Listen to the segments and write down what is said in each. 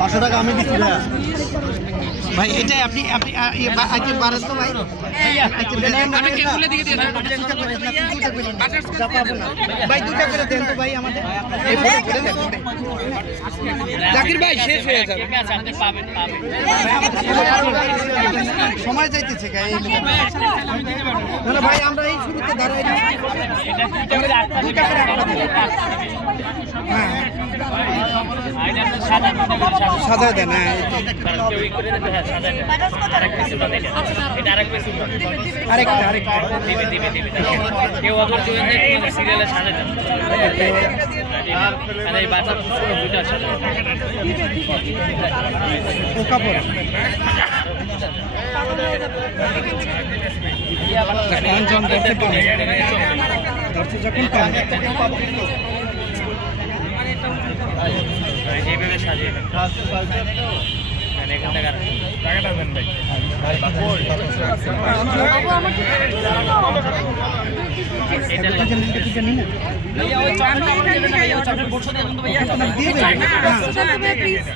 500 টাকা আমি দিচ্ছি ভাই। এটাই আপনি আইটেম বাড়ান তো ভাই। ভাই 2টা করে দেন তো ভাই আমাদের। জাকির ভাই শেষ হয়ে যাবে, সময় যাইতেছে ভাই। আমরা এই শুরুতে দাঁড়াই সাজায় দেন।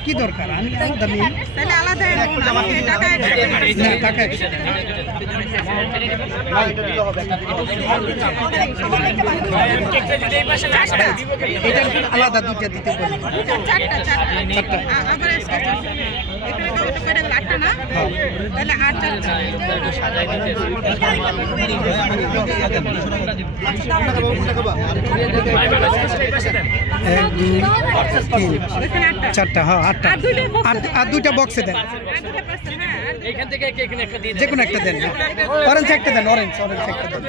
কি দরকার? আমি আলাদা 2টা দিতে বলি। চারটা, হ্যাঁ 8টা। আর 2টা বক্সে দেন, যে কোনো একটা দেন। অরেঞ্জ একটা দেন, অরেঞ্জ একটা দেন।